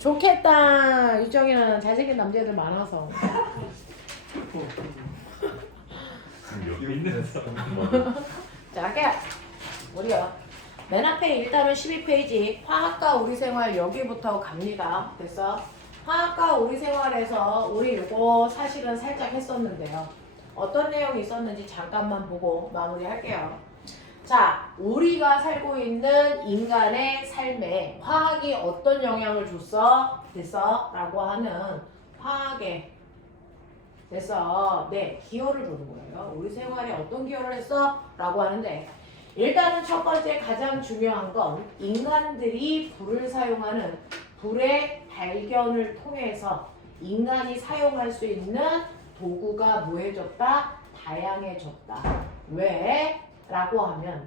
좋겠다. 유정이는 잘생긴 남자애들 많아서. 옆에 있는 사람 자, 할게요. 우리요. 맨 앞에 일단은 12페이지 화학과 우리생활 여기부터 갑니다. 됐어? 화학과 우리생활에서 우리 이거 사실은 살짝 했었는데요. 어떤 내용이 있었는지 잠깐만 보고 마무리할게요. 자, 우리가 살고 있는 인간의 삶에 화학이 어떤 영향을 줬어? 됐어? 라고 하는 화학의 됐어. 네, 기여를 주는 거예요. 우리 생활에 어떤 기여를 했어? 라고 하는데 일단은 첫 번째 가장 중요한 건 인간들이 불을 사용하는 불의 발견을 통해서 인간이 사용할 수 있는 도구가 뭐해졌다? 다양해졌다. 왜? 라고 하면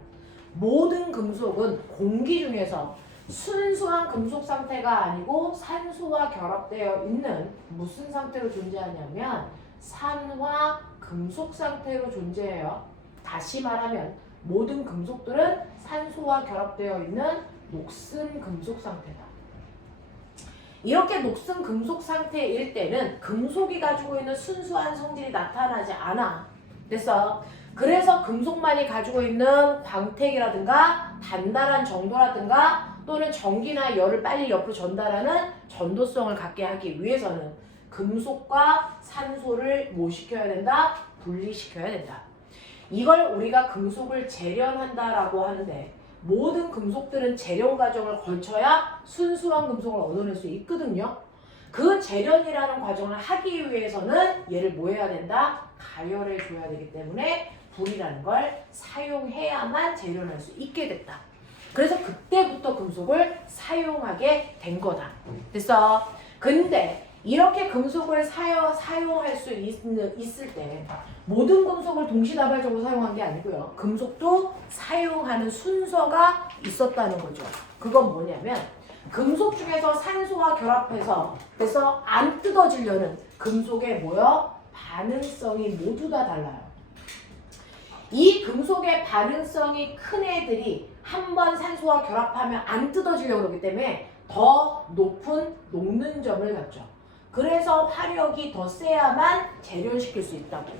모든 금속은 공기 중에서 순수한 금속 상태가 아니고 산소와 결합되어 있는 무슨 상태로 존재하냐면 산화 금속 상태로 존재해요. 다시 말하면 모든 금속들은 산소와 결합되어 있는 녹슨 금속 상태다. 이렇게 녹슨 금속 상태일 때는 금속이 가지고 있는 순수한 성질이 나타나지 않아. 됐어? 그래서 금속만이 가지고 있는 광택이라든가 단단한 정도라든가 또는 전기나 열을 빨리 옆으로 전달하는 전도성을 갖게 하기 위해서는 금속과 산소를 뭐 시켜야 된다? 분리시켜야 된다. 이걸 우리가 금속을 재련한다라고 하는데 모든 금속들은 재련 과정을 거쳐야 순수한 금속을 얻어낼 수 있거든요. 그 재련이라는 과정을 하기 위해서는 얘를 뭐 해야 된다? 가열해 줘야 되기 때문에 불이라는 걸 사용해야만 재련할 수 있게 됐다. 그래서 그때부터 금속을 사용하게 된 거다. 됐어? 근데 이렇게 금속을 사용할 수 있을 때 모든 금속을 동시다발적으로 사용한 게 아니고요. 금속도 사용하는 순서가 있었다는 거죠. 그건 뭐냐면 금속 중에서 산소와 결합해서 그래서 안 뜯어지려는 금속의 뭐요? 반응성이 모두 다 달라요. 이 금속의 반응성이 큰 애들이 한번 산소와 결합하면 안 뜯어지려고 그러기 때문에 더 높은 녹는 점을 갖죠. 그래서 화력이 더 세야만 재련시킬 수 있다고요.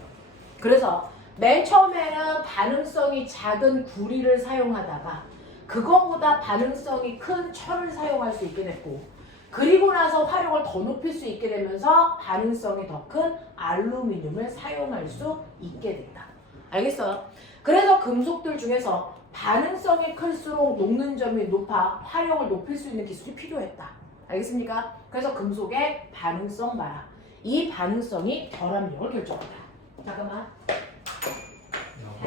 그래서 맨 처음에는 반응성이 작은 구리를 사용하다가 그것보다 반응성이 큰 철을 사용할 수 있게 됐고 그리고 나서 화력을 더 높일 수 있게 되면서 반응성이 더 큰 알루미늄을 사용할 수 있게 됐다. 알겠어요? 그래서 금속들 중에서 반응성이 클수록 녹는 점이 높아 화력을 높일 수 있는 기술이 필요했다. 알겠습니까? 그래서 금속의 반응성 마라. 이 반응성이 결합력을 결정한다. 잠깐만. 다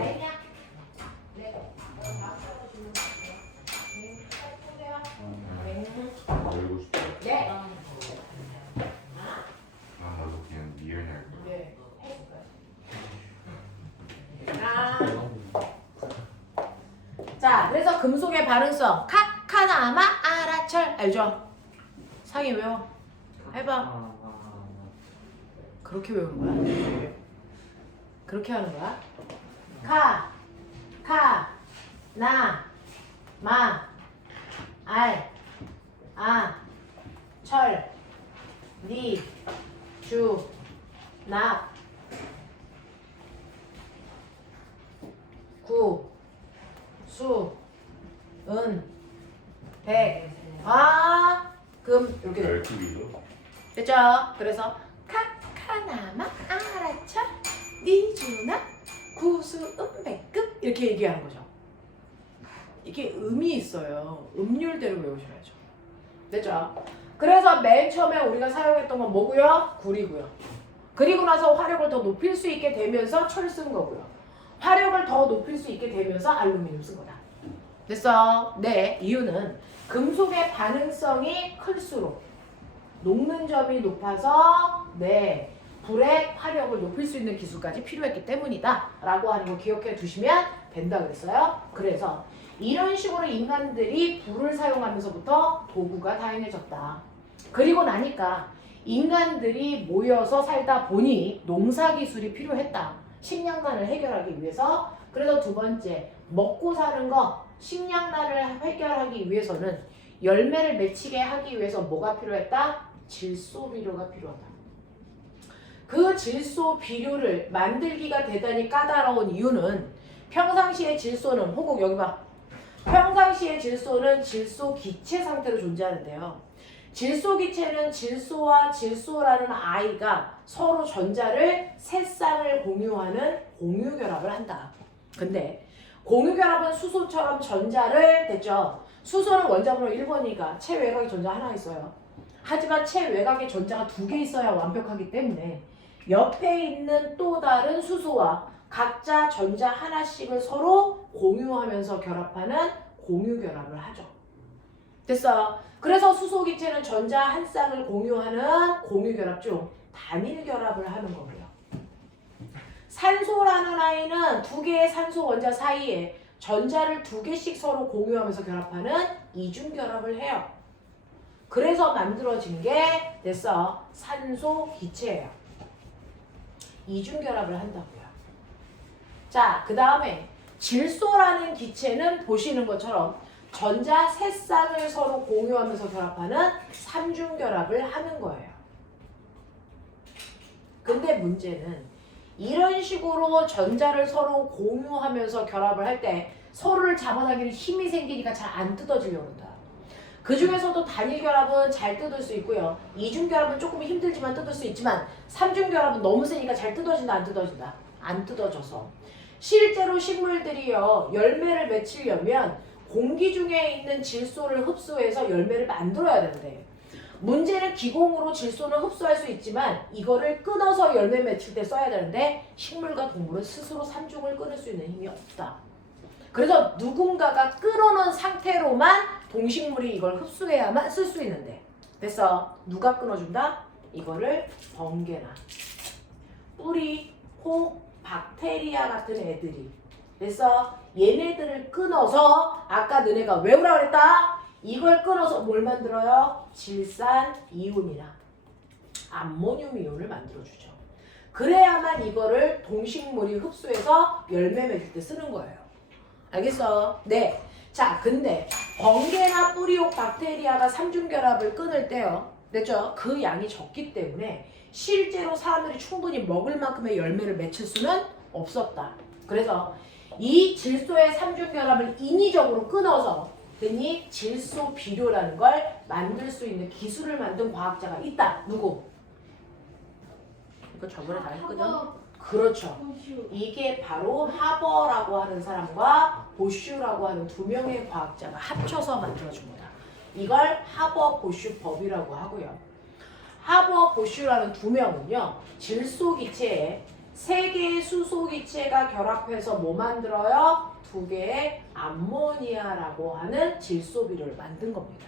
했냐? 네. 알고 싶어. 네. 나도 그냥 리얼 할 거야. 네. 자, 그래서 금속의 반응성 카나마 아라철 알죠? 상이 외워. 해봐. 그렇게 외우는 거야? 그렇게 하는 거야? 나, 알, 철, 니, 주, 납, 구, 수, 은, 백, 금 이렇게 돼. 열두기도. 됐죠? 그래서 카나마 아라철 니주나 구수음백급 이렇게 얘기하는 거죠. 이게 음이 있어요. 음률대로 외우셔야죠. 됐죠? 그래서 맨 처음에 우리가 사용했던 건 뭐고요? 구리고요. 그리고 나서 화력을 더 높일 수 있게 되면서 철 쓴 거고요. 화력을 더 높일 수 있게 되면서 알루미늄 쓴 거다. 됐어? 네, 이유는 금속의 반응성이 클수록 녹는 점이 높아서 네, 불의 화력을 높일 수 있는 기술까지 필요했기 때문이다 라고 하는 거 기억해 두시면 된다 그랬어요. 그래서 이런 식으로 인간들이 불을 사용하면서부터 도구가 다양해졌다. 그리고 나니까 인간들이 모여서 살다 보니 농사기술이 필요했다. 식량난을 해결하기 위해서. 그래서 두 번째, 먹고 사는 거 식량난을 해결하기 위해서는 열매를 맺히게 하기 위해서 뭐가 필요했다? 질소 비료가 필요하다. 그 질소 비료를 만들기가 대단히 까다로운 이유는 평상시의 질소는 호국 여기 봐. 평상시의 질소는 질소 기체 상태로 존재하는데요. 질소 기체는 질소와 질소라는 아이가 서로 전자를 세 쌍을 공유하는 공유 결합을 한다. 근데 공유 결합은 수소처럼 전자를 됐죠. 수소는 원자번호 1번이니까 체외곽에 전자 하나 있어요. 하지만 체외곽에 전자가 2개 있어야 완벽하기 때문에 옆에 있는 또 다른 수소와 각자 전자 하나씩을 서로 공유하면서 결합하는 공유 결합을 하죠. 됐어. 그래서 수소 기체는 전자 한 쌍을 공유하는 공유 결합 중 단일 결합을 하는 거고요. 산소라는 아이는 2개의 산소 원자 사이에 전자를 2개씩 서로 공유하면서 결합하는 이중 결합을 해요. 그래서 만들어진 게 됐어. 산소 기체예요. 이중 결합을 한다고요. 자, 그 다음에 질소라는 기체는 보시는 것처럼 전자 세 쌍을 서로 공유하면서 결합하는 삼중 결합을 하는 거예요. 근데 문제는 이런 식으로 전자를 서로 공유하면서 결합을 할 때 서로를 잡아당기는 힘이 생기니까 잘 안 뜯어지려고 한다. 그 중에서도 단일 결합은 잘 뜯을 수 있고요. 이중 결합은 조금 힘들지만 뜯을 수 있지만 삼중 결합은 너무 세니까 잘 뜯어진다 안 뜯어진다? 안 뜯어져서 실제로 식물들이요 열매를 맺히려면 공기 중에 있는 질소를 흡수해서 열매를 만들어야 되는데 문제는 기공으로 질소는 흡수할 수 있지만 이거를 끊어서 열매 맺힐 때 써야 되는데 식물과 동물은 스스로 삼중을 끊을 수 있는 힘이 없다. 그래서 누군가가 끊어놓은 상태로만 동식물이 이걸 흡수해야만 쓸 수 있는데 됐어. 누가 끊어준다? 이거를 번개나 뿌리, 혹, 박테리아 같은 애들이 됐어. 얘네들을 끊어서 아까 너네가 외우라 그랬다? 이걸 끊어서 뭘 만들어요? 질산이온이나 암모늄 이온을 만들어주죠. 그래야만 이거를 동식물이 흡수해서 열매 맺을 때 쓰는 거예요. 알겠어? 네. 자, 근데 번개나 뿌리옥 박테리아가 삼중결합을 끊을 때요. 됐죠? 그 양이 적기 때문에 실제로 사람들이 충분히 먹을 만큼의 열매를 맺힐 수는 없었다. 그래서 이 질소의 삼중결합을 인위적으로 끊어서 됐니? 질소 비료라는 걸 만들 수 있는 기술을 만든 과학자가 있다. 누구? 이거 저번에 다 했거든? 그렇죠. 이게 바로 하버라고 하는 사람과 보슈라고 하는 두 명의 과학자가 합쳐서 만들어준 거다. 이걸 하버 보슈 법이라고 하고요. 하버 보슈라는 두 명은요. 질소 기체에 세 개의 수소 기체가 결합해서 뭐 만들어요? 두 개의 암모니아라고 하는 질소 비료를 만든 겁니다.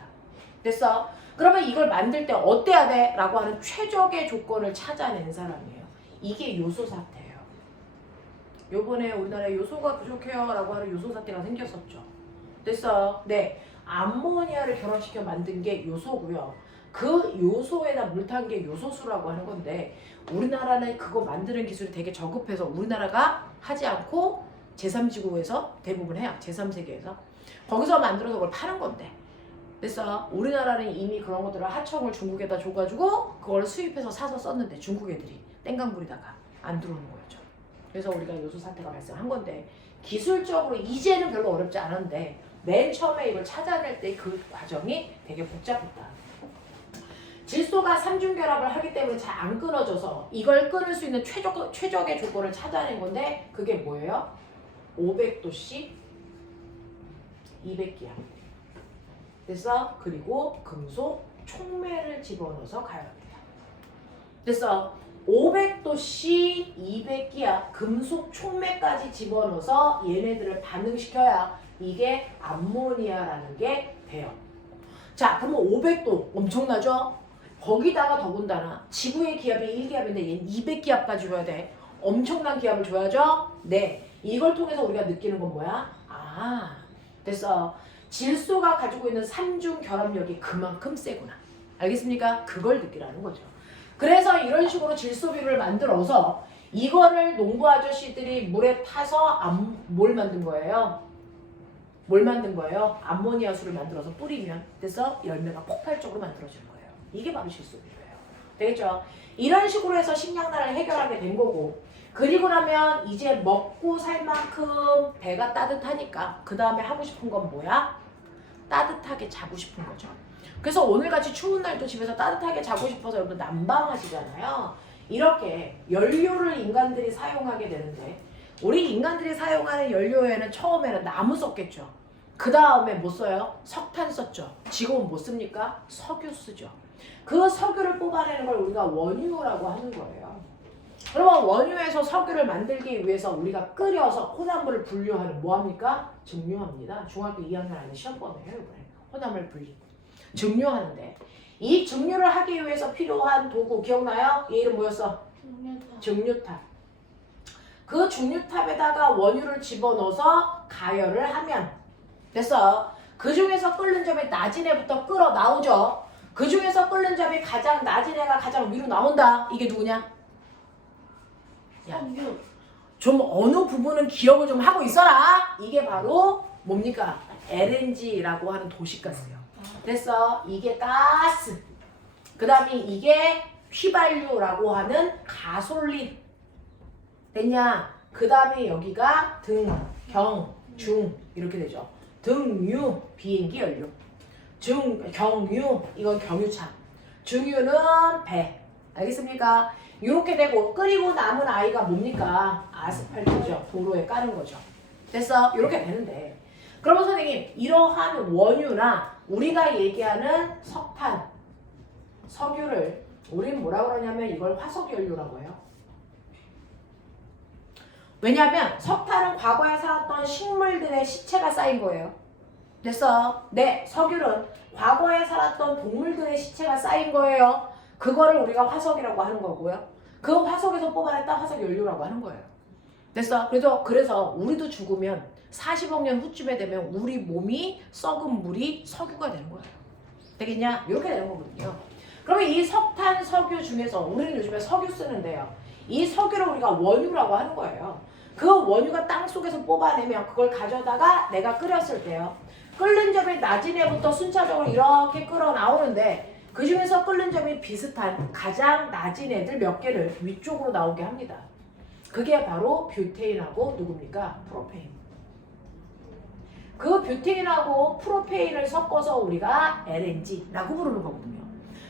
됐어? 그러면 이걸 만들 때 어때야 돼? 라고 하는 최적의 조건을 찾아낸 사람이에요. 이게 요소 사태예요. 요번에 우리나라에 요소가 부족해요 라고 하는 요소 사태가 생겼었죠. 됐어? 네. 암모니아를 결합시켜 만든 게 요소고요. 그 요소에다 물 탄 게 요소수라고 하는 건데 우리나라는 그거 만드는 기술이 되게 저급해서 우리나라가 하지 않고 제3지구에서 대부분 해요. 제3세계에서. 거기서 만들어서 그걸 파는 건데. 그래서 우리나라는 이미 그런 것들을 하청을 중국에다 줘가지고 그걸 수입해서 사서 썼는데 중국 애들이 땡강 부리다가 안 들어오는 거였죠. 그래서 우리가 요소 사태가 발생한 건데 기술적으로 이제는 별로 어렵지 않은데 맨 처음에 이걸 찾아낼 때 그 과정이 되게 복잡했다. 질소가 삼중결합을 하기 때문에 잘 안 끊어져서 이걸 끊을 수 있는 최적의 조건을 찾아낸 건데 그게 뭐예요? 500도씨 200기압. 됐어? 그리고 금속 촉매를 집어넣어서 가열합니다. 됐어? 500도씨 200기압 금속 촉매까지 집어넣어서 얘네들을 반응시켜야 이게 암모니아라는 게 돼요. 자, 그러면 500도 엄청나죠? 거기다가 더군다나 지구의 기압이 1기압인데 얘는 200기압까지 줘야 돼. 엄청난 기압을 줘야죠? 네. 이걸 통해서 우리가 느끼는 건 뭐야? 아, 됐어. 질소가 가지고 있는 삼중 결합력이 그만큼 세구나. 알겠습니까? 그걸 느끼라는 거죠. 그래서 이런 식으로 질소비를 만들어서 이거를 농부 아저씨들이 물에 타서 뭘 만든 거예요? 뭘 만든 거예요? 암모니아수를 만들어서 뿌리면 그래서 열매가 폭발적으로 만들어지는 거예요. 이게 바로 질소비료예요. 되겠죠? 이런 식으로 해서 식량난을 해결하게 된 거고 그리고 나면 이제 먹고 살 만큼 배가 따뜻하니까 그 다음에 하고 싶은 건 뭐야? 따뜻하게 자고 싶은 거죠. 그래서 오늘같이 추운 날도 집에서 따뜻하게 자고 싶어서 여러분 난방하시잖아요. 이렇게 연료를 인간들이 사용하게 되는데 우리 인간들이 사용하는 연료에는 처음에는 나무 썼겠죠. 그 다음에 뭐 써요? 석탄 썼죠. 지금은 뭐 씁니까? 석유 쓰죠. 그 석유를 뽑아내는 걸 우리가 원유라고 하는 거예요. 그러면 원유에서 석유를 만들기 위해서 우리가 끓여서 혼합물을 분류하는 뭐합니까? 증류합니다. 중학교 2학년 안에 시험 범위예요. 이번에 혼합물 분리. 증류하는데 이 증류를 하기 위해서 필요한 도구 기억나요? 얘 이름 뭐였어? 증류탑. 그 증류탑에다가 원유를 집어넣어서 가열을 하면 됐어. 그 중에서 끓는 점이 낮은 애부터 끓어 나오죠. 그 중에서 끓는 점이 가장 낮은 애가 가장 위로 나온다. 이게 누구냐? 석유. 좀 어느 부분은 기억을 좀 하고 있어라. 이게 바로 뭡니까? LNG라고 하는 도시가스예요. 됐어. 이게 가스. 그 다음에 이게 휘발유라고 하는 가솔린. 됐냐? 그 다음에 여기가 등, 경, 중 이렇게 되죠. 등유 비행기 연료. 경유 이건 경유차. 중유는 배. 알겠습니까? 이렇게 되고 끓이고 남은 아이가 뭡니까? 아스팔트죠. 도로에 까는 거죠. 됐어? 이렇게 되는데 그러면 선생님 이러한 원유나 우리가 얘기하는 석탄, 석유를 우린 뭐라 그러냐면 이걸 화석연료라고 해요. 왜냐하면 석탄은 과거에 살았던 식물들의 시체가 쌓인 거예요. 됐어? 네, 석유는 과거에 살았던 동물들의 시체가 쌓인 거예요. 그거를 우리가 화석이라고 하는 거고요. 그 화석에서 뽑아냈다 화석연료라고 하는 거예요. 됐어? 그래서 우리도 죽으면 40억 년 후쯤에 되면 우리 몸이 썩은 물이 석유가 되는 거예요. 되겠냐? 이렇게 되는 거거든요. 그러면 이 석탄, 석유 중에서 우리는 요즘에 석유 쓰는데요. 이 석유를 우리가 원유라고 하는 거예요. 그 원유가 땅 속에서 뽑아내면 그걸 가져다가 내가 끓였을 때요. 끓는 점이 낮은 애부터 순차적으로 이렇게 끓어 나오는데 그 중에서 끓는 점이 비슷한 가장 낮은 애들 몇 개를 위쪽으로 나오게 합니다. 그게 바로 뷰테인하고 누굽니까? 프로페인. 그 뷰테인하고 프로페인을 섞어서 우리가 LNG라고 부르는 거거든요.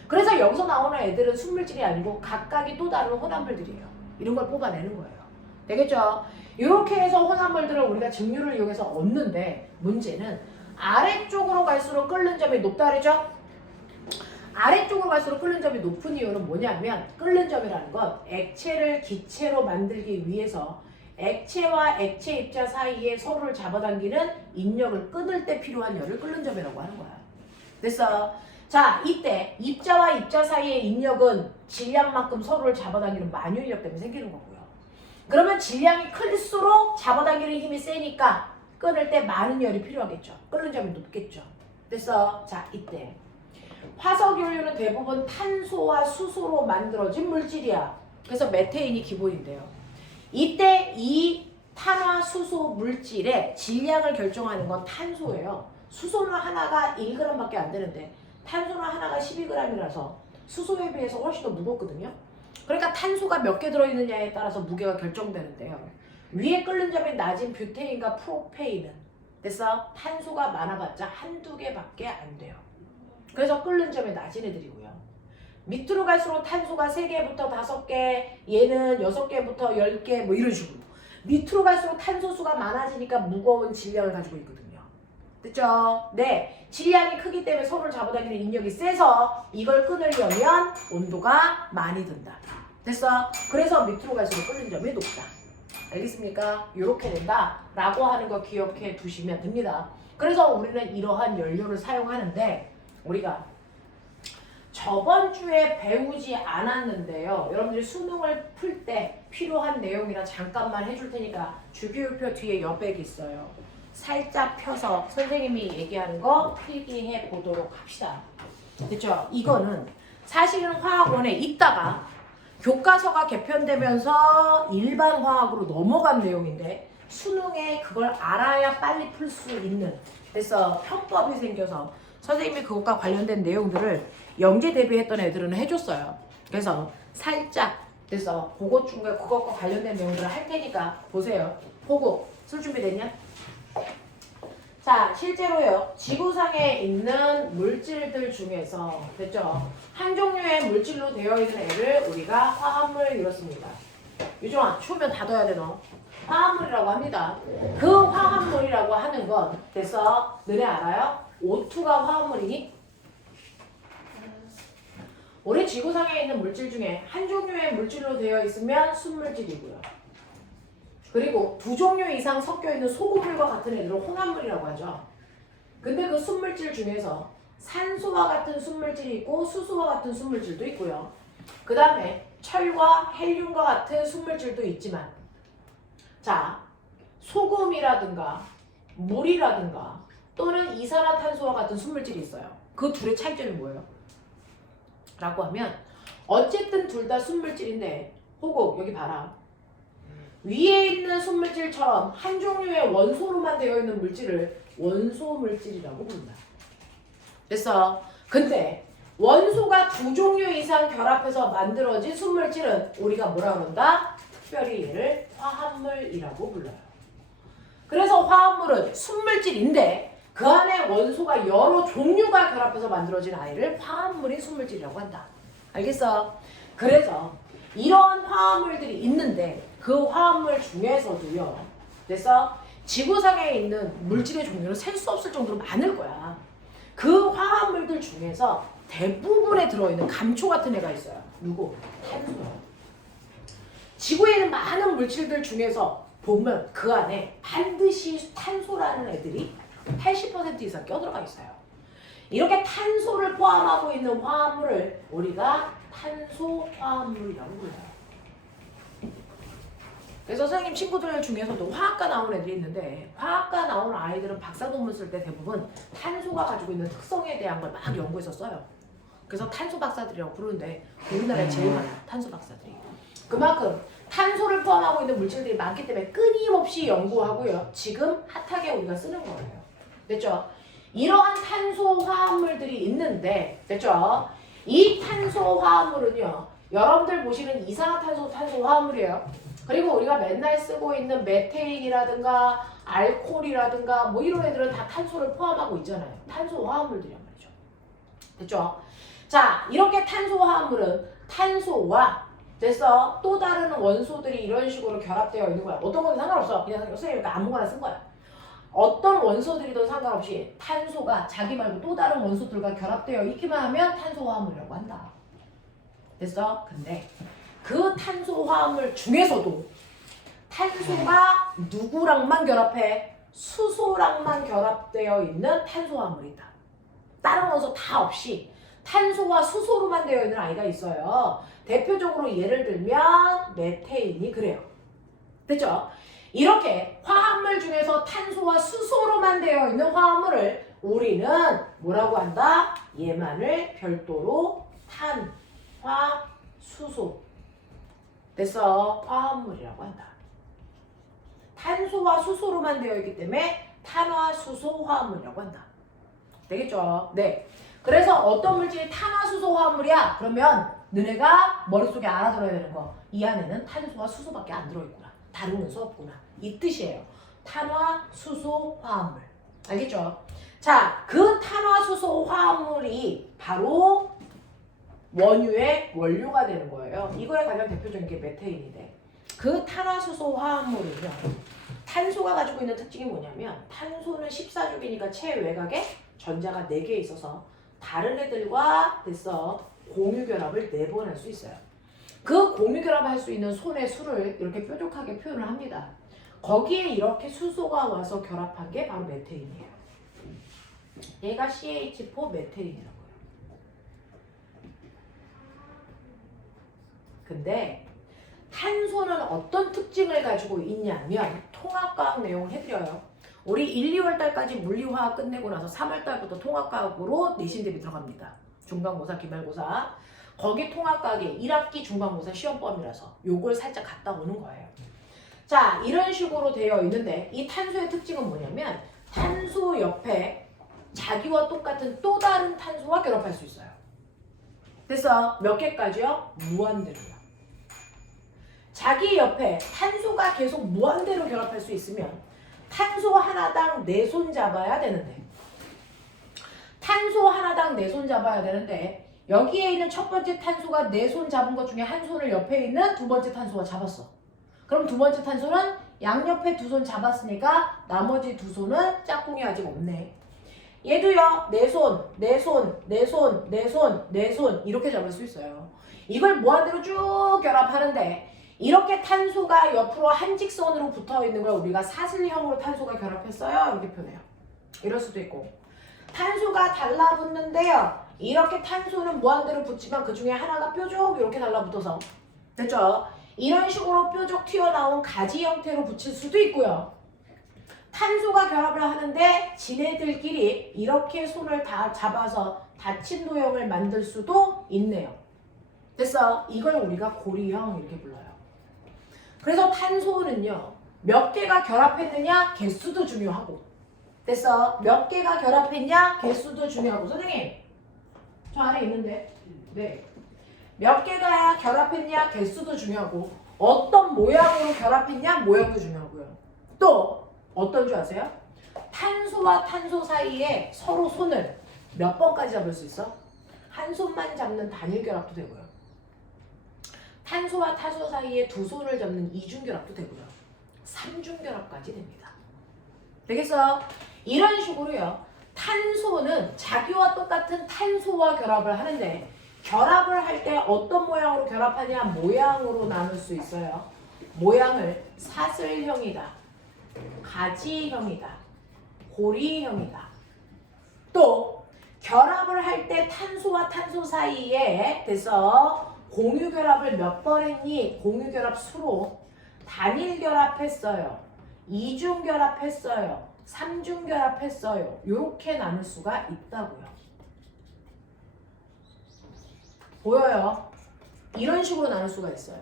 그래서 여기서 나오는 애들은 순물질이 아니고 각각이 또 다른 혼합물들이에요. 이런 걸 뽑아내는 거예요. 되겠죠? 이렇게 해서 혼합물들을 우리가 증류를 이용해서 얻는데 문제는 아래쪽으로 갈수록 끓는 점이 높다 그랬죠? 아래쪽으로 갈수록 끓는 점이 높은 이유는 뭐냐면 끓는 점이라는 건 액체를 기체로 만들기 위해서 액체와 액체 입자 사이에 서로를 잡아당기는 인력을 끊을 때 필요한 열을 끓는 점이라고 하는 거야. 됐어? 자, 이때 입자와 입자 사이의 인력은 질량만큼 서로를 잡아당기는 만유인력 때문에 생기는 거고요. 그러면 질량이 클수록 잡아당기는 힘이 세니까 끊을 때 많은 열이 필요하겠죠. 끓는 점이 높겠죠. 됐어? 자, 이때 화석연료는 대부분 탄소와 수소로 만들어진 물질이야. 그래서 메테인이 기본인데요. 이때 이 탄화 수소 물질의 질량을 결정하는 건 탄소예요. 수소는 하나가 1g밖에 안 되는데 탄소는 하나가 12g이라서 수소에 비해서 훨씬 더 무겁거든요. 그러니까 탄소가 몇 개 들어있느냐에 따라서 무게가 결정되는데요. 위에 끓는 점이 낮은 뷰테인과 프로페인은 됐어? 탄소가 많아봤자 한두 개밖에 안 돼요. 그래서 끓는 점이 낮은 애들이고요. 밑으로 갈수록 탄소가 3개부터 5개, 얘는 6개부터 10개 뭐 이런 식으로. 밑으로 갈수록 탄소 수가 많아지니까 무거운 질량을 가지고 있거든요. 됐죠? 네. 질량이 크기 때문에 서로를 잡아당기는 인력이 세서 이걸 끊으려면 온도가 많이 든다. 됐어? 그래서 밑으로 갈수록 끓는 점이 높다. 알겠습니까? 이렇게 된다 라고 하는 거 기억해 두시면 됩니다. 그래서 우리는 이러한 연료를 사용하는데 우리가 저번 주에 배우지 않았는데요. 여러분들이 수능을 풀 때 필요한 내용이라 잠깐만 해줄 테니까 주기율표 뒤에 여백이 있어요. 살짝 펴서 선생님이 얘기하는 거 필기해 보도록 합시다. 됐죠? 이거는 사실은 화학원에 있다가 교과서가 개편되면서 일반 화학으로 넘어간 내용인데 수능에 그걸 알아야 빨리 풀 수 있는 그래서 편법이 생겨서 선생님이 그것과 관련된 내용들을 영재 대비했던 애들은 해줬어요. 그래서 살짝 그래서 그것 중에 그것과 관련된 내용들을 할 테니까 보세요. 보고 쓸 준비됐냐? 자, 실제로요. 지구상에 있는 물질들 중에서 됐죠? 한 종류의 물질로 되어 있는 애를 우리가 화합물 이렇습니다. 유정아, 추우면 닫아야 돼 너. 화합물이라고 합니다. 그 화합물이라고 하는 건 됐어? 너네 알아요? O2가 화합물이니? 우리 지구상에 있는 물질 중에 한 종류의 물질로 되어 있으면 순물질이고요. 그리고 두 종류 이상 섞여 있는 소금물과 같은 애들을 혼합물이라고 하죠. 근데 그 순물질 중에서 산소와 같은 순물질이 있고 수소와 같은 순물질도 있고요. 그 다음에 철과 헬륨과 같은 순물질도 있지만 자, 소금이라든가 물이라든가 또는 이산화탄소와 같은 순물질이 있어요. 그 둘의 차이점이 뭐예요? 라고 하면 어쨌든 둘 다 순물질인데 호구 여기 봐라. 위에 있는 순물질처럼 한 종류의 원소로만 되어 있는 물질을 원소물질이라고 부른다. 됐어? 근데 원소가 두 종류 이상 결합해서 만들어진 순물질은 우리가 뭐라 그런다? 특별히 얘를 화합물이라고 불러요. 그래서 화합물은 순물질인데 그 안에 원소가 여러 종류가 결합해서 만들어진 아이를 화합물인 순물질이라고 한다. 알겠어? 그래서 이런 화합물들이 있는데 그 화합물 중에서도요. 그래서 지구상에 있는 물질의 종류는 셀 수 없을 정도로 많을 거야. 그 화합물들 중에서 대부분에 들어있는 감초 같은 애가 있어요. 누구? 탄소요. 지구에 있는 많은 물질들 중에서 보면 그 안에 반드시 탄소라는 애들이 80% 이상 껴들어가 있어요. 이렇게 탄소를 포함하고 있는 화합물을 우리가 탄소화합물이라고 불러요. 그래서 선생님 친구들 중에서도 화학과 나온 애들이 있는데 화학과 나온 아이들은 박사 논문 쓸 때 대부분 탄소가 가지고 있는 특성에 대한 걸 막 연구해서 써요. 그래서 탄소 박사들이라고 부르는데 우리나라에 제일 많아요. 탄소 박사들이. 그만큼 탄소를 포함하고 있는 물질들이 많기 때문에 끊임없이 연구하고요. 지금 핫하게 우리가 쓰는 거예요. 됐죠? 이러한 탄소 화합물들이 있는데 됐죠? 이 탄소 화합물은요. 여러분들 보시는 이산화탄소 탄소 화합물이에요. 그리고 우리가 맨날 쓰고 있는 메테인이라든가 알코올이라든가 뭐 이런 애들은 다 탄소를 포함하고 있잖아요. 탄소 화합물들이란 말이죠. 됐죠? 자, 이렇게 탄소 화합물은 탄소와 됐어? 또 다른 원소들이 이런 식으로 결합되어 있는 거야. 어떤 건 상관없어. 그냥 선생님이 아무거나 쓴 거야. 어떤 원소들이든 상관없이 탄소가 자기 말고 또 다른 원소들과 결합되어 있기만 하면 탄소 화합물이라고 한다. 됐어? 근데 그 탄소 화합물 중에서도 탄소가 누구랑만 결합해? 수소랑만 결합되어 있는 탄소 화합물이 있다. 다른 원소 다 없이 탄소와 수소로만 되어 있는 아이가 있어요. 대표적으로 예를 들면 메테인이 그래요. 됐죠? 이렇게 화합물 중에서 탄소와 수소로만 되어 있는 화합물을 우리는 뭐라고 한다? 얘만을 별도로 탄, 화, 수소 그래서 화합물이라고 한다. 탄소와 수소로만 되어 있기 때문에 탄화수소 화합물이라고 한다. 되겠죠? 네. 그래서 어떤 물질이 탄화수소 화합물이야? 그러면 너네가 머릿속에 알아들어야 되는 거. 이 안에는 탄소와 수소밖에 안 들어있구나. 다른 원소 없구나. 이 뜻이에요. 탄화수소 화합물. 알겠죠? 자, 그 탄화수소 화합물이 바로 원유의 원료가 되는 거예요. 이거에 가장 대표적인 게 메테인인데 그 탄화수소 화합물은요. 탄소가 가지고 있는 특징이 뭐냐면 탄소는 14족이니까 체외곽에 전자가 4개 있어서 다른 애들과 됐어 공유결합을 4번 할 수 있어요. 그 공유결합할 수 있는 손의 수를 이렇게 뾰족하게 표현을 합니다. 거기에 이렇게 수소가 와서 결합한 게 바로 메테인이에요. 얘가 CH4 메테인이라고. 근데 탄소는 어떤 특징을 가지고 있냐면 통합과학 내용을 해드려요. 우리 1, 2월 달까지 물리화학 끝내고 나서 3월 달부터 통합과학으로 내신 대비 들어갑니다. 중간고사, 기말고사. 거기 통합과학이 1학기 중간고사 시험범위라서 요걸 살짝 갔다 오는 거예요. 자, 이런 식으로 되어 있는데 이 탄소의 특징은 뭐냐면 탄소 옆에 자기와 똑같은 또 다른 탄소와 결합할 수 있어요. 그래서 몇 개까지요? 무한대로요. 자기 옆에 탄소가 계속 무한대로 결합할 수 있으면 탄소 하나당 4손 잡아야 되는데 여기에 있는 첫 번째 탄소가 4손 잡은 것 중에 한 손을 옆에 있는 두 번째 탄소가 잡았어. 그럼 두 번째 탄소는 양옆에 2손 잡았으니까 나머지 2손은 짝꿍이 아직 없네. 얘도요. 4손 이렇게 잡을 수 있어요. 이걸 무한대로 쭉 결합하는데 이렇게 탄소가 옆으로 한 직선으로 붙어 있는 걸 우리가 사슬형으로 탄소가 결합했어요. 이렇게 표현해요. 이럴 수도 있고 탄소가 달라붙는데요. 이렇게 탄소는 무한대로 붙지만 그 중에 하나가 뾰족 이렇게 달라붙어서 됐죠? 이런 식으로 뾰족 튀어나온 가지 형태로 붙일 수도 있고요. 탄소가 결합을 하는데 지네들끼리 이렇게 손을 다 잡아서 닫힌 도형을 만들 수도 있네요. 됐어? 이걸 우리가 고리형 이렇게 불러요. 그래서 탄소는요. 몇 개가 결합했느냐 개수도 중요하고 됐어? 몇 개가 결합했냐 개수도 중요하고 선생님 저 안에 있는데 네. 몇 개가 결합했냐 개수도 중요하고 어떤 모양으로 결합했냐 모양도 중요하고요. 또 어떤 줄 아세요? 탄소와 탄소 사이에 서로 손을 몇 번까지 잡을 수 있어? 한 손만 잡는 단일 결합도 되고요. 탄소와 탄소 사이에 2손을 잡는 이중 결합도 되고요. 3중 결합까지 됩니다. 되겠어? 이런 식으로요. 탄소는 자기와 똑같은 탄소와 결합을 하는데 결합을 할 때 어떤 모양으로 결합하냐 모양으로 나눌 수 있어요. 모양을 사슬형이다, 가지형이다, 고리형이다. 또 결합을 할 때 탄소와 탄소 사이에 돼서 공유 결합을 몇 번 했니? 공유 결합 수로 단일 결합했어요. 이중 결합했어요. 3중 결합했어요. 이렇게 나눌 수가 있다고요. 보여요? 이런 식으로 나눌 수가 있어요.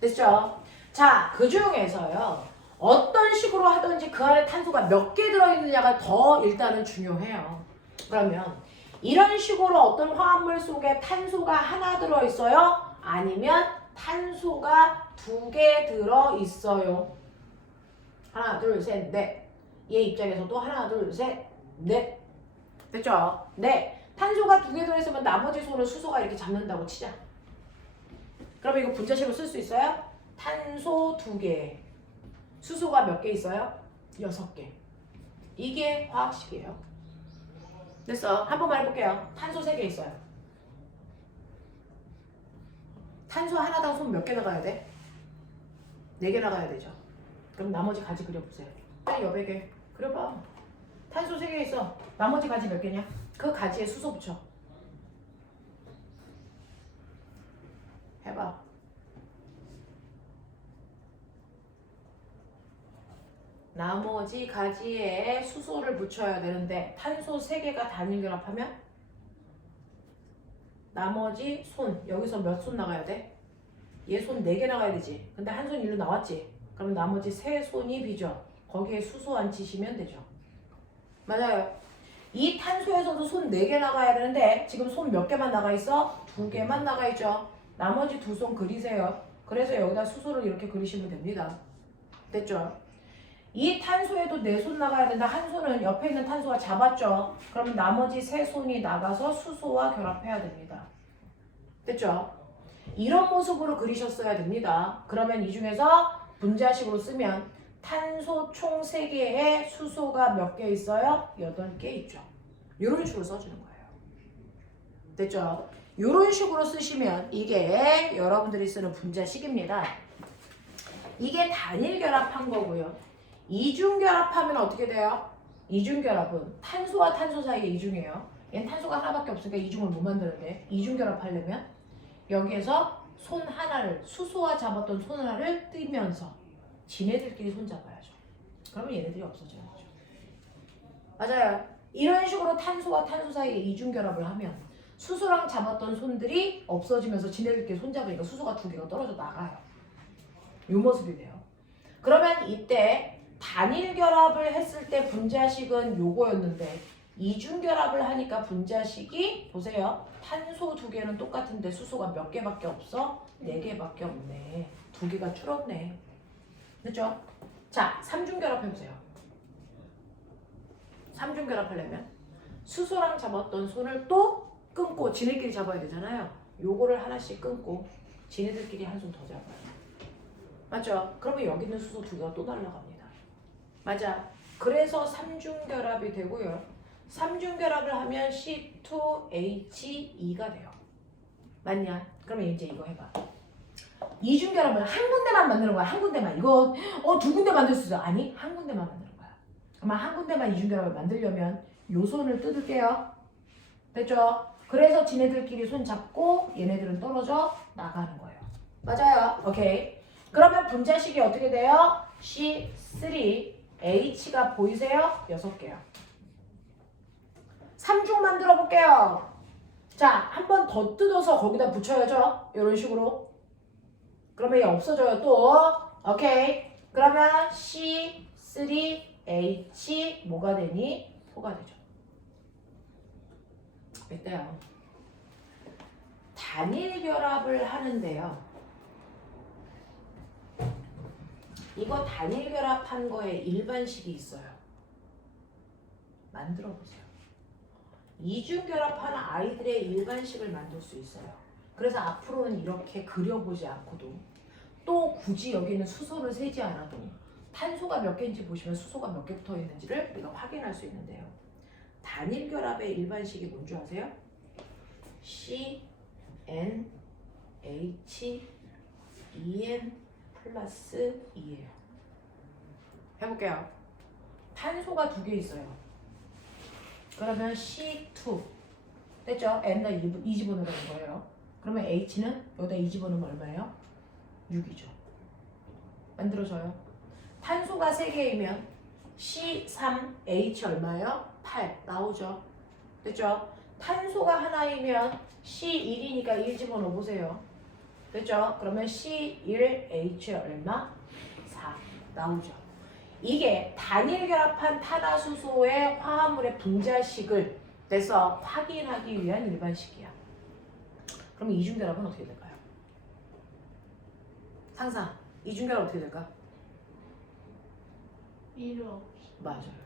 됐죠? 자, 그 중에서요. 어떤 식으로 하든지 그 안에 탄소가 몇 개 들어있느냐가 더 일단은 중요해요. 그러면 이런 식으로 어떤 화합물 속에 탄소가 하나 들어있어요? 아니면 탄소가 2개 들어있어요. 하나, 둘, 셋, 넷. 얘 입장에서도 하나, 둘, 셋, 넷. 됐죠? 네. 탄소가 2개 들어있으면 나머지 손을 수소가 이렇게 잡는다고 치자. 그러면 이거 분자식으로 쓸 수 있어요? 탄소 2개. 수소가 몇 개 있어요? 6개. 이게 화학식이에요. 됐어. 한 번만 해볼게요. 탄소 3개 있어요. 탄소 하나당 손 몇 개 나가야 돼? 4개 나가야 되죠. 그럼 나머지 가지 그려보세요. 여백에 그려봐. 탄소 3개 있어. 나머지 가지 몇 개냐? 그 가지에 수소 붙여. 해봐. 나머지 가지에 수소를 붙여야 되는데 탄소 3개가 단일 결합하면 나머지 손 여기서 몇 손 나가야 돼? 얘 손 4개 나가야 되지. 근데 한 손 일로 나왔지. 그럼 나머지 3손이 비죠. 거기에 수소 안 치시면 되죠. 맞아요. 이 탄소에서도 손 4개 나가야 되는데 지금 손 몇 개만 나가 있어? 2개만 나가 있죠. 나머지 2손 그리세요. 그래서 여기다 수소를 이렇게 그리시면 됩니다. 됐죠? 이 탄소에도 4손 나가야 된다. 한 손은 옆에 있는 탄소가 잡았죠. 그러면 나머지 3손이 나가서 수소와 결합해야 됩니다. 됐죠? 이런 모습으로 그리셨어야 됩니다. 그러면 이 중에서 분자식으로 쓰면 탄소 총 3개에 수소가 몇 개 있어요? 8개 있죠. 이런 식으로 써주는 거예요. 됐죠? 이런 식으로 쓰시면 이게 여러분들이 쓰는 분자식입니다. 이게 단일 결합한 거고요. 이중 결합하면 어떻게 돼요? 이중 결합은 탄소와 탄소 사이에 이중이에요. 얘는 탄소가 하나밖에 없으니까 이중을 못 만드는데 이중 결합하려면 여기에서 손 하나를 수소와 잡았던 손 하나를 떼면서 지네들끼리 손 잡아야죠. 그러면 얘네들이 없어져야죠. 맞아요. 이런 식으로 탄소와 탄소 사이에 이중 결합을 하면 수소랑 잡았던 손들이 없어지면서 지네들끼리 손 잡으니까 수소가 2개가 떨어져 나가요. 이 모습이 돼요. 그러면 이때 단일 결합을 했을 때 분자식은 요거였는데 이중 결합을 하니까 분자식이 보세요. 탄소 2개는 똑같은데 수소가 몇 개밖에 없어? 4개밖에 없네. 2개가 줄었네. 그죠? 자, 삼중 결합 해보세요. 삼중 결합하려면 수소랑 잡았던 손을 또 끊고 지네끼리 잡아야 되잖아요. 요거를 하나씩 끊고 지네들끼리 한 손 더 잡아요. 맞죠? 그러면 여기 있는 수소 2개가 또 날아갑니다. 맞아. 그래서 삼중 결합이 되고요. 삼중 결합을 하면 C2H2가 돼요. 맞냐? 그러면 이제 이거 해봐. 이중 결합을 한 군데만 만드는 거야. 한 군데만. 이거 2군데 만들 수 있어. 아니, 한 군데만 만드는 거야. 아마 한 군데만 이중 결합을 만들려면 요 손을 뜯을게요. 됐죠? 그래서 지네들끼리 손 잡고 얘네들은 떨어져 나가는 거예요. 맞아요. 오케이. 그러면 분자식이 어떻게 돼요? C3H가 보이세요? 6개요. 3중 만들어 볼게요. 자, 한 번 더 뜯어서 거기다 붙여야죠. 이런 식으로. 그러면 얘 없어져요 또. 오케이. 그러면 C3H 뭐가 되니? 4가 되죠. 이때요. 단일 결합을 하는데요. 이거 단일 결합한 거에 일반식이 있어요. 만들어 보세요. 이중 결합하는 아이들의 일반식을 만들 수 있어요. 그래서 앞으로는 이렇게 그려보지 않고도 또 굳이 여기는 수소를 세지 않아도 탄소가 몇 개인지 보시면 수소가 몇 개 붙어 있는지를 우리가 확인할 수 있는데요. 단일 결합의 일반식이 뭔지 아세요? CnH2n 플러스 2예요. 해볼게요. 탄소가 2개 있어요. 그러면 C2 됐죠? N다 2 집어넣는 거예요. 그러면 H는 여기다 2 집어넣으면 얼마예요? 6이죠. 만들어져요. 탄소가 3개이면 C3H 얼마예요? 8 나오죠. 됐죠? 탄소가 하나이면 C1이니까 1 집어넣어 보세요. 됐죠? 그러면 C1H 얼마? 4 나오죠. 이게 단일 결합한 탄화수소의 화합물의 분자식을 돼서 확인하기 위한 일반식이야. 그럼 이중 결합은 어떻게 될까요? 상상 이중 결합 어떻게 될까? 1호. 맞아요.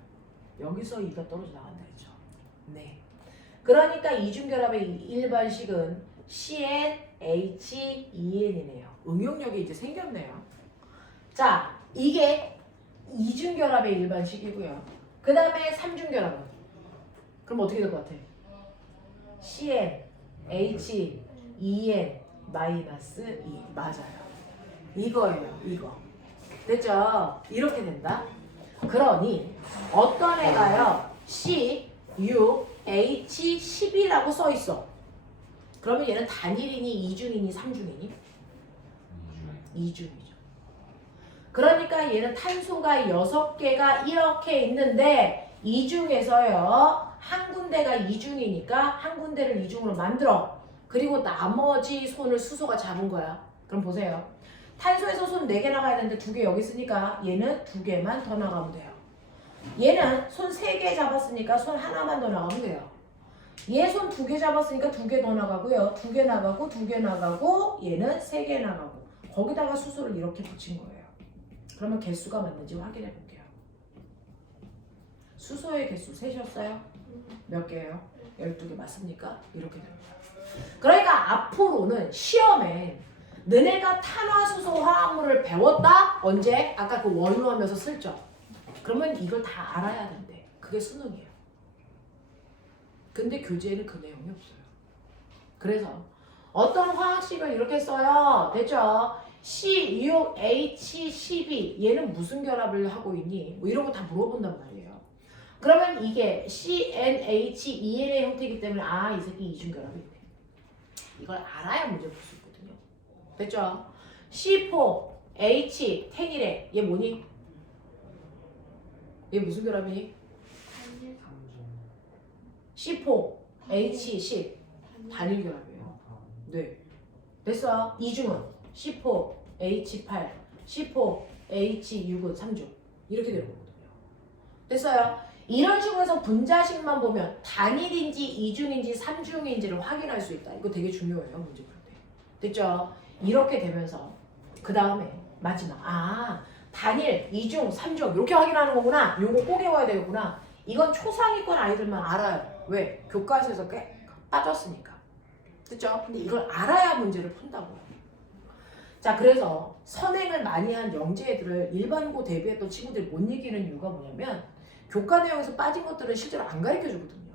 여기서 2가 떨어져 나간다 했죠. 네. 그러니까 이중 결합의 일반식은 CnH2n이네요. 응용력이 이제 생겼네요. 자, 이게 이중 결합의 일반식이고요. 그 다음에 삼중 결합은 그럼 어떻게 될 것 같아? CnH2n 마이너스 2 맞아요. 이거예요. 이거. 됐죠? 이렇게 된다. 그러니 어떤 애가요? CuH10이라고 써 있어. 그러면 얘는 단일이니 이중이니 삼중이니? 이중이죠. 그러니까 얘는 탄소가 6개가 이렇게 있는데 이 중에서요 한 군데가 이중이니까 한 군데를 이중으로 만들어. 그리고 나머지 손을 수소가 잡은 거야. 그럼 보세요. 탄소에서 손 4개 나가야 되는데 2개 여기 있으니까 얘는 2개만 더 나가면 돼요. 얘는 손 3개 잡았으니까 손 하나만 더 나가면 돼요. 얘 손 2개 잡았으니까 2개 더 나가고요. 2개 나가고 2개 나가고 얘는 3개 나가고 거기다가 수소를 이렇게 붙인 거예요. 그러면 개수가 맞는지 확인해 볼게요. 수소의 개수 세셨어요? 몇 개예요? 12개 맞습니까? 이렇게 됩니다. 그러니까 앞으로는 시험에 너네가 탄화수소 화합물을 배웠다? 언제? 아까 그 원로하면서 슬쩍. 그러면 이걸 다 알아야 된대. 그게 수능이에요. 근데 교재에는 그 내용이 없어요. 그래서 어떤 화학식을 이렇게 써요. 됐죠? C6H12 얘는 무슨 결합을 하고 있니? 뭐 이런 거 다 물어본단 말이에요. 그러면 이게 CnH2n의 형태이기 때문에 이 새끼 이중 결합이네. 이걸 알아야 문제 풀 수 있거든요. 됐죠? C4H10이래. 얘 뭐니? 얘 무슨 결합이니? C4H10 단일 결합이에요. 네. 됐어. 이중은 C4H8, C4 H, 유분, 3중 이렇게 되는 거거든요. 됐어요? 이런 식으로 해서 분자식만 보면 단일인지 이중인지 3중인지를 확인할 수 있다. 이거 되게 중요해요. 문제 풀 때. 됐죠? 이렇게 되면서 그 다음에 마지막 단일, 이중, 3중 이렇게 확인하는 거구나. 요거 꼭 외워야 되겠구나. 이건 초상위권 아이들만 알아요. 왜? 교과서에서 꽤 빠졌으니까. 그쵸? 근데 이걸 알아야 문제를 푼다고요. 자, 그래서 선행을 많이 한 영재 애들을 일반고 대비했던 친구들이 못 이기는 이유가 뭐냐면 교과 내용에서 빠진 것들은 실제로 안 가르쳐 주거든요.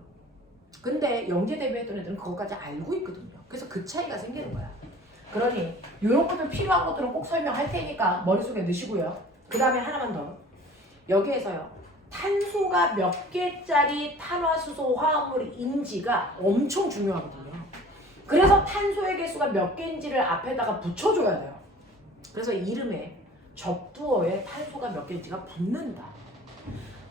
근데 영재 대비했던 애들은 그것까지 알고 있거든요. 그래서 그 차이가 생기는 거야. 그러니 이런 것들 필요한 것들은 꼭 설명할 테니까 머릿속에 넣으시고요. 그 다음에 하나만 더. 여기에서요. 탄소가 몇 개짜리 탄화수소 화합물인지가 엄청 중요하거든요. 그래서 탄소의 개수가 몇 개인지를 앞에다가 붙여줘야 돼요. 그래서 이름에 접두어에 탄소가 몇 개인지가 붙는다.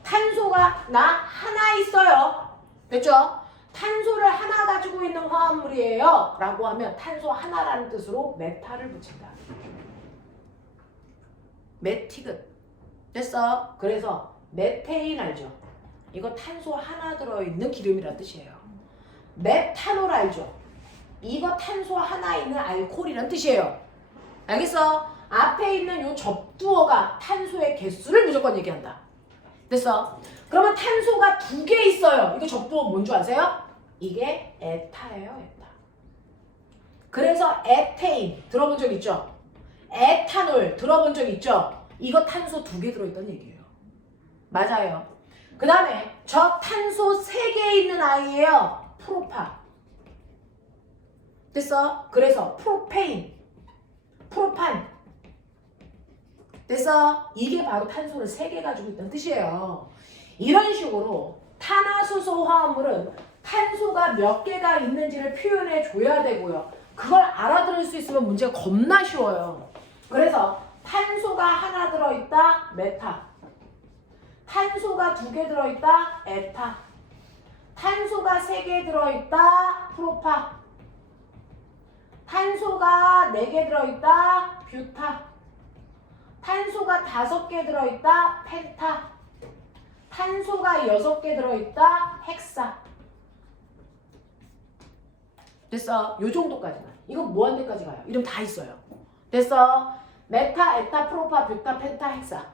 탄소가 나 하나 있어요. 됐죠? 탄소를 하나 가지고 있는 화합물이에요. 라고 하면 탄소 하나라는 뜻으로 메탈을 붙인다. 메틱은 됐어? 그래서 메테인 알죠? 이거 탄소 하나 들어있는 기름이란 뜻이에요. 메탄올 알죠? 이거 탄소 하나 있는 알코올이란 뜻이에요. 알겠어? 앞에 있는 요 접두어가 탄소의 개수를 무조건 얘기한다. 됐어? 그러면 탄소가 2개 있어요. 이거 접두어 뭔지 아세요? 이게 에타예요, 에타. 그래서 에테인 들어본 적 있죠? 에탄올 들어본 적 있죠? 이거 탄소 2개 들어있다는 얘기예요. 맞아요. 그 다음에 저 탄소 3개 있는 아이예요. 프로파. 됐어? 그래서 프로페인, 프로판. 됐어? 이게 바로 탄소를 3개 가지고 있다는 뜻이에요. 이런 식으로 탄화수소 화합물은 탄소가 몇 개가 있는지를 표현해 줘야 되고요. 그걸 알아들을 수 있으면 문제가 겁나 쉬워요. 그래서 탄소가 하나 들어있다, 메타. 탄소가 2개 들어있다, 에타. 탄소가 3개 들어있다, 프로파. 탄소가 4개 들어있다, 뷰타. 탄소가 5개 들어있다, 펜타. 탄소가 6개 들어있다, 헥사. 됐어? 요 정도까지만. 이건 뭐 한 데까지 가요? 이름 다 있어요. 됐어? 메타, 에타, 프로파, 뷰타, 펜타, 헥사.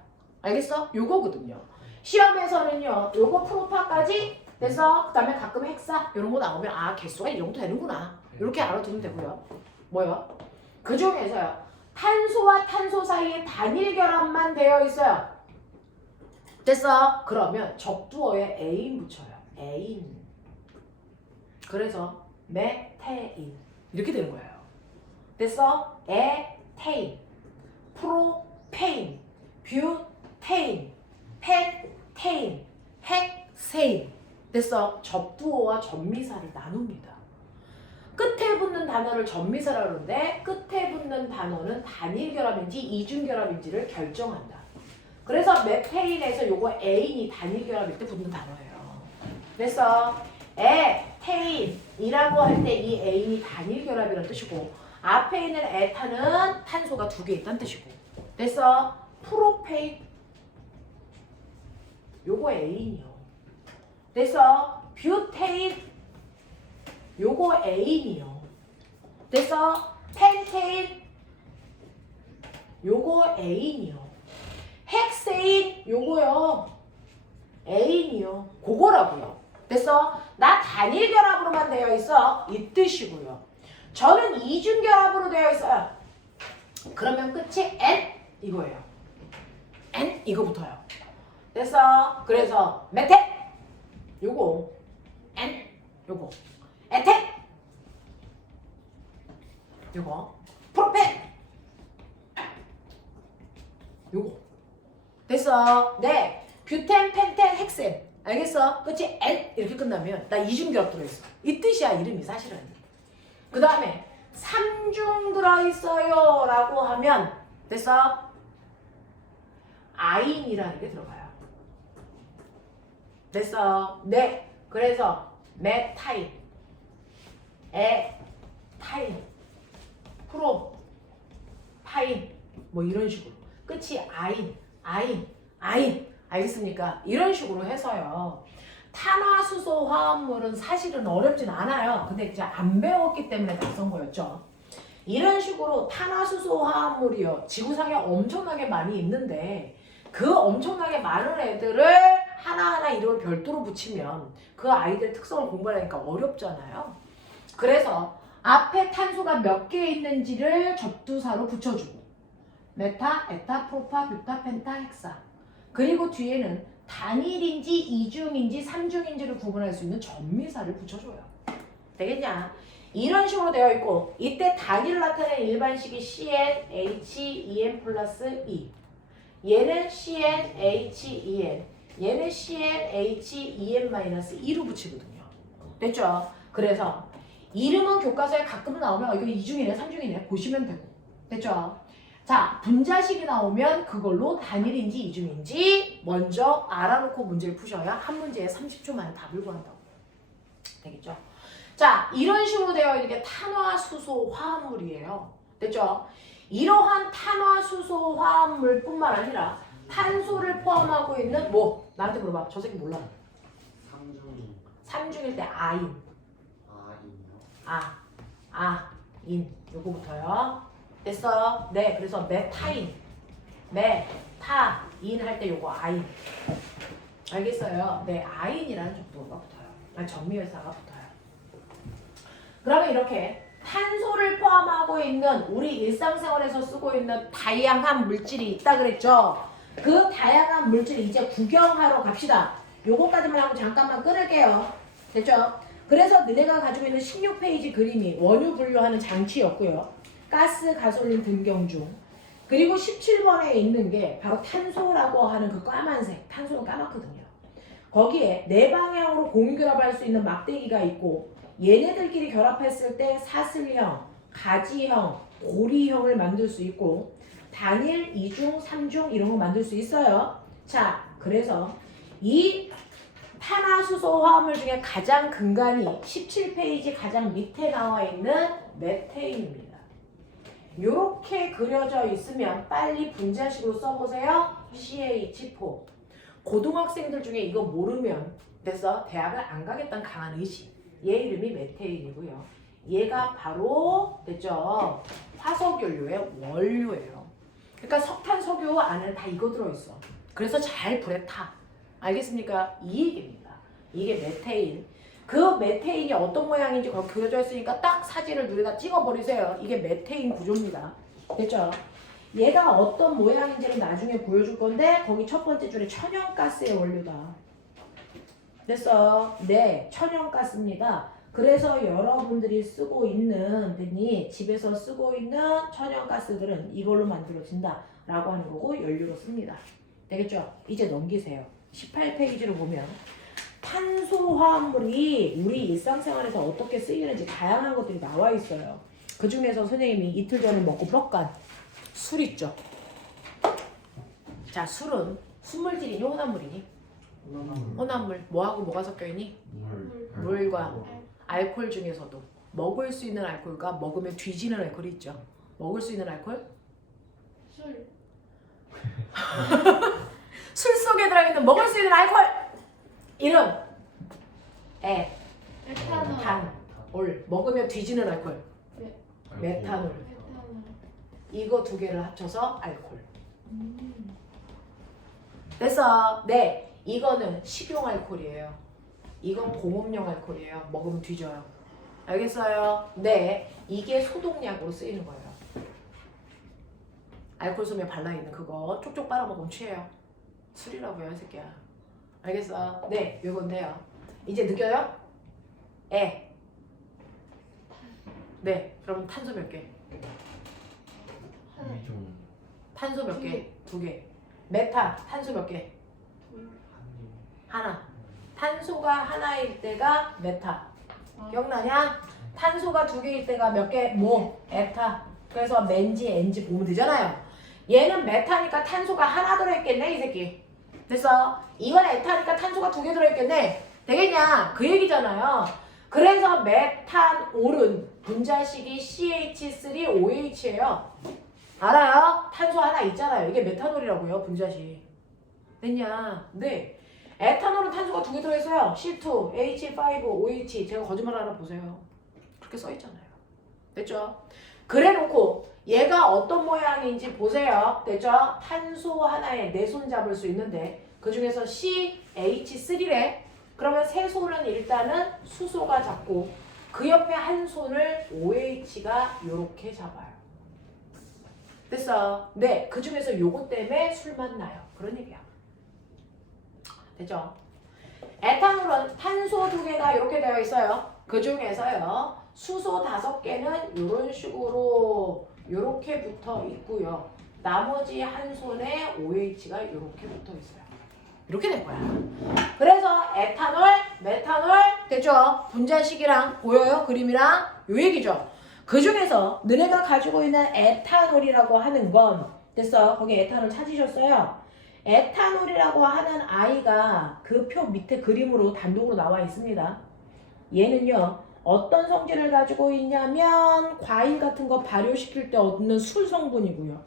알겠어? 요거거든요. 시험에서는요, 요거 프로파까지 됐어? 그 다음에 가끔 헥사 이런 거 나오면 개수가 이 정도 되는구나. 이렇게 알아두면 되고요. 뭐요? 그 중에서요. 탄소와 탄소 사이에 단일 결합만 되어 있어요. 됐어? 그러면 접두어에 에인 붙여요. 에인. 그래서 메테인 이렇게 되는 거예요. 됐어? 에테인, 프로페인, 뷰테인, 펜테인, 헥세인. 됐어? 접두어와 접미사를 나눕니다. 끝에 붙는 단어를 접미사라고 하는데 끝에 붙는 단어는 단일 결합인지 이중 결합인지를 결정한다. 그래서 메테인에서 요거 에인이 단일 결합일 때 붙는 단어예요. 됐어? 에테인이라고 할 때 이 에인이 단일 결합이라는 뜻이고 앞에 있는 에탄은 탄소가 2개 있다는 뜻이고 됐어? 프로페인 요거 에인이요. 됐어? 뷰테인 요거 에인이요. 됐어? 펜테인 요거 에인이요. 헥세인 요거요. 에인이요. 그거라고요. 됐어? 나 단일 결합으로만 되어 있어. 이 뜻이고요. 저는 이중 결합으로 되어 있어요. 그러면 끝이 N 이거예요. N 이거 붙어요. 됐어? 그래서 메테 요거 N 요거 에테 요거 프로펜 요거 됐어? 네 뷰텐 펜텐 헥센 알겠어? 끝이 N 이렇게 끝나면 나 이중 결합 들어있어. 이 뜻이야 이름이 사실은. 그 다음에 3중 들어있어요 라고 하면 됐어? 아인이라는 게 들어가요. 됐어? 네 그래서 메타인 에타인 프로파인 뭐 이런 식으로 끝이 아인. 알겠습니까? 이런 식으로 해서요. 탄화수소 화합물은 사실은 어렵진 않아요. 근데 이제 안 배웠기 때문에 낯선 거였죠. 이런 식으로 탄화수소 화합물이요. 지구상에 엄청나게 많이 있는데 그 엄청나게 많은 애들을 하나하나 이름을 별도로 붙이면 그 아이들 특성을 공부하려니까 어렵잖아요. 그래서 앞에 탄소가 몇 개 있는지를 접두사로 붙여주고 메타, 에타, 프로파, 뷰타, 펜타, 헥사 그리고 뒤에는 단일인지 이중인지 삼중인지를 구분할 수 있는 전미사를 붙여줘요. 되겠냐? 이런 식으로 되어 있고 이때 단위를 나타내는 일반식이 CnHen 플러스 E 얘는 CnHen 얘는 CnHen 마이너스 2로 붙이거든요. 됐죠? 그래서 이름은 교과서에 가끔 나오면 이거 이중이네 삼중이네 보시면 되고 됐죠? 자 분자식이 나오면 그걸로 단일인지 이중인지 먼저 알아놓고 문제를 푸셔야 한 문제에 30초 만에 답을 구한다고. 되겠죠? 자 이런 식으로 되어 있는 게 탄화수소 화합물이에요. 됐죠? 이러한 탄화수소 화합물뿐만 아니라 탄소를 포함하고 있는 뭐? 나한테 물어봐. 저 새끼 몰라. 상중이 삼중일 때 아인. 인 요거부터요. 됐어요? 네, 그래서 메타인 할 때 요거 아인. 알겠어요? 네, 아인이라는 접두어가 붙어요. 전미회사가 붙어요. 그러면 이렇게 탄소를 포함하고 있는 우리 일상생활에서 쓰고 있는 다양한 물질이 있다 그랬죠? 그 다양한 물질 이제 구경하러 갑시다. 요거까지만 하고 잠깐만 끊을게요. 됐죠? 그래서 너네가 가지고 있는 16페이지 그림이 원유 분류하는 장치였고요. 가스, 가솔린 등경 중. 그리고 17번에 있는 게 바로 탄소라고 하는 그 까만색. 탄소는 까맣거든요. 거기에 네 방향으로 공유결합할 수 있는 막대기가 있고 얘네들끼리 결합했을 때 사슬형, 가지형, 고리형을 만들 수 있고 단일, 이중, 삼중 이런 거 만들 수 있어요. 자, 그래서 이 탄화수소 화합물 중에 가장 근간이 17페이지 가장 밑에 나와 있는 메테인입니다. 이렇게 그려져 있으면 빨리 분자식으로 써보세요. CH4. 고등학생들 중에 이거 모르면 됐어? 대학을 안 가겠다는 강한 의식. 얘 이름이 메테인이고요. 얘가 바로 됐죠? 화석연료의 원료예요. 그러니까 석탄, 석유 안에 다 이거 들어있어. 그래서 잘 불에 타. 알겠습니까? 이 얘기입니다. 이게 메테인. 그 메테인이 어떤 모양인지 거기 그려져 있으니까 딱 사진을 눈에다 찍어버리세요. 이게 메테인 구조입니다. 됐죠? 얘가 어떤 모양인지를 나중에 보여줄 건데 거기 첫 번째 줄에 천연가스의 원료다. 됐어? 네, 천연가스입니다. 그래서 여러분들이 쓰고 있는 집에서 쓰고 있는 천연가스들은 이걸로 만들어진다 라고 하는 거고 연료로 씁니다. 되겠죠? 이제 넘기세요. 18페이지로 보면 탄소화합물이 우리 일상생활에서 어떻게 쓰이는지 다양한 것들이 나와 있어요. 그 중에서 선생님이 이틀 전에 먹고 뻑간 술 있죠? 자, 술은 순물질이니 혼합물이니? 혼합물. 뭐하고 뭐가 섞여있니? 물과 알코올 중에서도 먹을 수 있는 알코올과 먹으면 뒤지는 알코올이 있죠. 먹을 수 있는 알코올? 술. 술 속에 들어있는 먹을 수 있는 알코올! 이름 에탄올. 먹으면 뒤지는 알코올 메탄올. 이거 두 개를 합쳐서 알코올. 됐어. 네, 이거는 식용 알코올이에요. 이건 공업용 알코올이에요. 먹으면 뒤져요. 알겠어요? 네, 이게 소독약으로 쓰이는 거예요. 알코올 솜에 발라있는 그거 쪽쪽 빨아먹으면 취해요. 술이라고요, 이 새끼야. 알겠어? 네, 요건데요. 이제 느껴요? 네, 그럼 탄소 몇 개? 탄소 몇 개? 두 개. 메탄, 탄소 몇 개? 하나. 탄소가 하나일 때가 메타. 기억나냐? 탄소가 두 개일 때가 몇 개? 에타. 그래서 맨지, 엔지 보면 되잖아요. 얘는 메타니까 탄소가 하나 들어있겠네, 이 새끼. 됐어? 이건 에타니까 탄소가 두 개 들어있겠네. 되겠냐? 그 얘기잖아요. 그래서 메탄올은 분자식이 CH3OH예요. 알아요? 탄소 하나 있잖아요. 이게 메탄올이라고요. 분자식. 됐냐? 네. 에탄올은 탄소가 2개 들어있어요. C2, H5, OH. 제가 거짓말 하나 보세요. 그렇게 써있잖아요. 됐죠? 그래 놓고 얘가 어떤 모양인지 보세요. 됐죠? 탄소 하나에 4손 잡을 수 있는데 그 중에서 CH3래. 그러면 세 손은 일단은 수소가 잡고 그 옆에 한 손을 OH가 요렇게 잡아요. 됐어? 네. 그 중에서 요거 때문에 술맛 나요. 그런 얘기야. 됐죠? 에탄올은 탄소 2개가 이렇게 되어 있어요. 그 중에서요. 수소 5개는 이런 식으로 이렇게 붙어 있고요. 나머지 한 손에 OH가 이렇게 붙어 있어요. 이렇게 된 거야. 그래서 에탄올, 메탄올 됐죠? 분자식이랑 보여요? 그림이랑 요 얘기죠. 그 중에서 너네가 가지고 있는 에탄올이라고 하는 건 됐어? 거기 에탄올 찾으셨어요? 에탄올이라고 하는 아이가 그 표 밑에 그림으로 단독으로 나와 있습니다. 얘는요. 어떤 성질을 가지고 있냐면 과일 같은 거 발효시킬 때 얻는 술 성분이고요.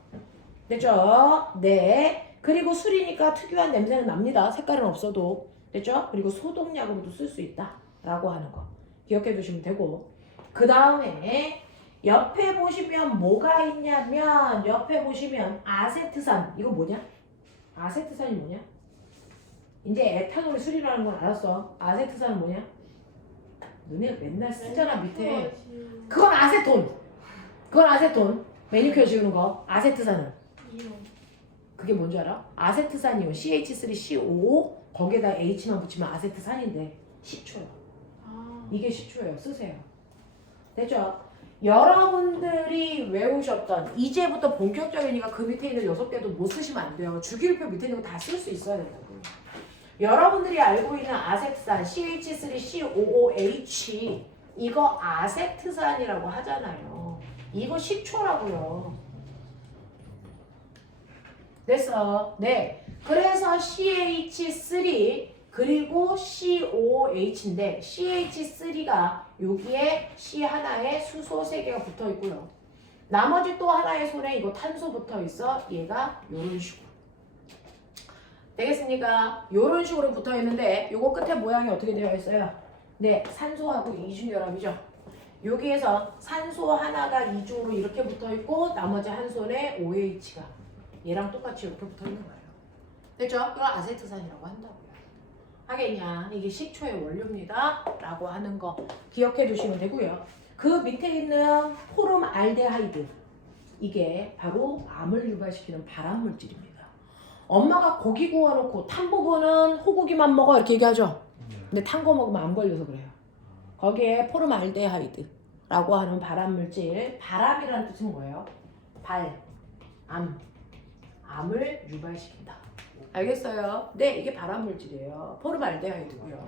됐죠? 네. 그리고 술이니까 특유한 냄새는 납니다. 색깔은 없어도. 됐죠? 그리고 소독약으로도 쓸 수 있다. 라고 하는 거. 기억해 두시면 되고. 그 다음에 옆에 보시면 뭐가 있냐면 옆에 보시면 아세트산. 이거 뭐냐? 아세트산이 뭐냐? 이제 에탄올이 술이라는 건 알았어. 아세트산은 뭐냐? 너네가 맨날 쓰잖아 밑에. 그건 아세톤. 그건 아세톤. 매니큐어 지우는 거. 아세트산은. 그게 뭔지 알아? 아세트산이온 CH3COO 거기에다 H만 붙이면 아세트산인데 10초요. 이게 10초예요. 쓰세요. 됐죠? 여러분들이 외우셨던 이제부터 본격적이니까 그 밑에 있는 6개도 못 쓰시면 안 돼요. 주기율표 밑에 있는 거 다 쓸 수 있어야 된다고. 여러분들이 알고 있는 아세트산 CH3COOH 이거 아세트산이라고 하잖아요. 이거 10초라고요. 됐어. 네. 그래서 CH3 그리고 COOH인데 CH3가 여기에 C 하나에 수소 3개가 붙어 있고요. 나머지 또 하나의 손에 이거 탄소 붙어 있어. 얘가 요런 식으로. 되겠습니까? 요런 식으로 붙어 있는데 요거 끝에 모양이 어떻게 되어 있어요? 네. 산소하고 이중결합이죠. 여기에서 산소 하나가 이중으로 이렇게 붙어 있고 나머지 한 손에 OH가 얘랑 똑같이 이렇게 붙어 있는 거예요. 됐죠? 이걸 아세트산이라고 한다고요. 하겠냐? 이게 식초의 원료입니다. 라고 하는 거 기억해 두시면 되고요. 그 밑에 있는 포름알데하이드 이게 바로 암을 유발시키는 발암물질입니다. 엄마가 고기 구워놓고 탄 부분은 호고기만 먹어 이렇게 얘기하죠. 근데 탄 거 먹으면 암 걸려서 그래요. 거기에 포름알데하이드라고 하는 발암물질. 발암이라는 뜻은 뭐예요? 암을 유발시킨다. 알겠어요? 네, 이게 발암물질이에요. 포름알데하이드고요.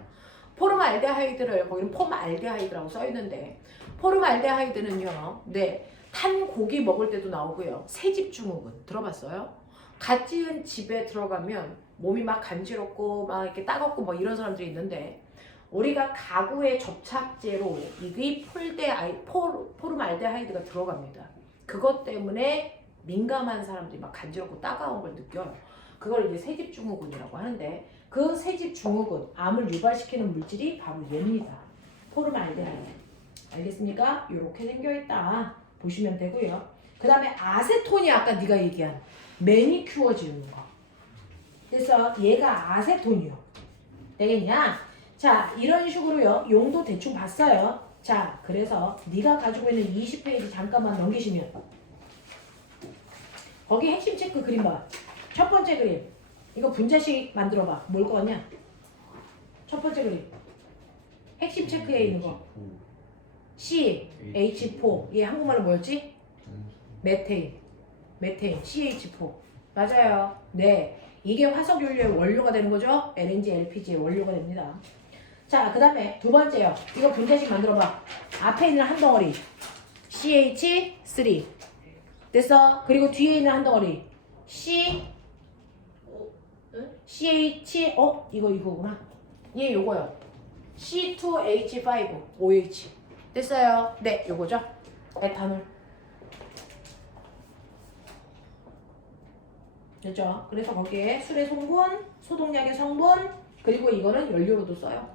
포름알데하이드를 거기는 폼알데하이드라고 써 있는데 포름알데하이드는요. 네, 탄 고기 먹을 때도 나오고요. 새집 증후군 들어봤어요? 갓 지은 집에 들어가면 몸이 막 간지럽고 막 이렇게 따갑고 뭐 이런 사람들이 있는데 우리가 가구의 접착제로 이게 포름알데하이드가 들어갑니다. 그것 때문에 민감한 사람들이 막 간지럽고 따가운 걸 느껴요. 그걸 이제 새집 증후군이라고 하는데 그 새집 증후군, 암을 유발시키는 물질이 바로 얘입니다. 포름알데하이드. 알겠습니까? 이렇게 생겨있다. 보시면 되고요. 그 다음에 아세톤이 아까 네가 얘기한 매니큐어 지우는 거. 그래서 얘가 아세톤이요. 되겠냐? 자, 이런 식으로요. 용도 대충 봤어요. 자, 그래서 네가 가지고 있는 20페이지 잠깐만 넘기시면 거기 핵심 체크 그림 봐. 첫 번째 그림. 이거 분자식 만들어 봐. 뭘 거냐? 첫 번째 그림. 핵심 체크에 있는 거. CH4. 얘 한국말로 뭐였지? 메테인. CH4. 맞아요. 네. 이게 화석연료의 원료가 되는 거죠? LNG, LPG의 원료가 됩니다. 자, 그 다음에 두 번째요. 이거 분자식 만들어 봐. 앞에 있는 한 덩어리. CH3. 됐어? 그리고 뒤에 있는 한 덩어리. CH, 이거구나. 얘 요거요. C2H5, OH. 됐어요? 네, 요거죠? 에탄올. 됐죠? 그래서 거기에 술의 성분, 소독약의 성분, 그리고 이거는 연료로도 써요.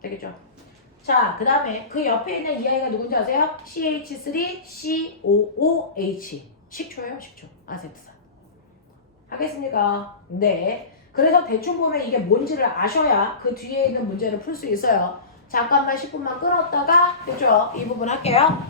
되겠죠? 자, 그 다음에 그 옆에 있는 이 아이가 누군지 아세요? CH3COOH. 식초예요, 식초. 아세트산. 하겠습니까? 네. 그래서 대충 보면 이게 뭔지를 아셔야 그 뒤에 있는 문제를 풀 수 있어요. 잠깐만 10분만 끊었다가, 됐죠? 이 부분 할게요.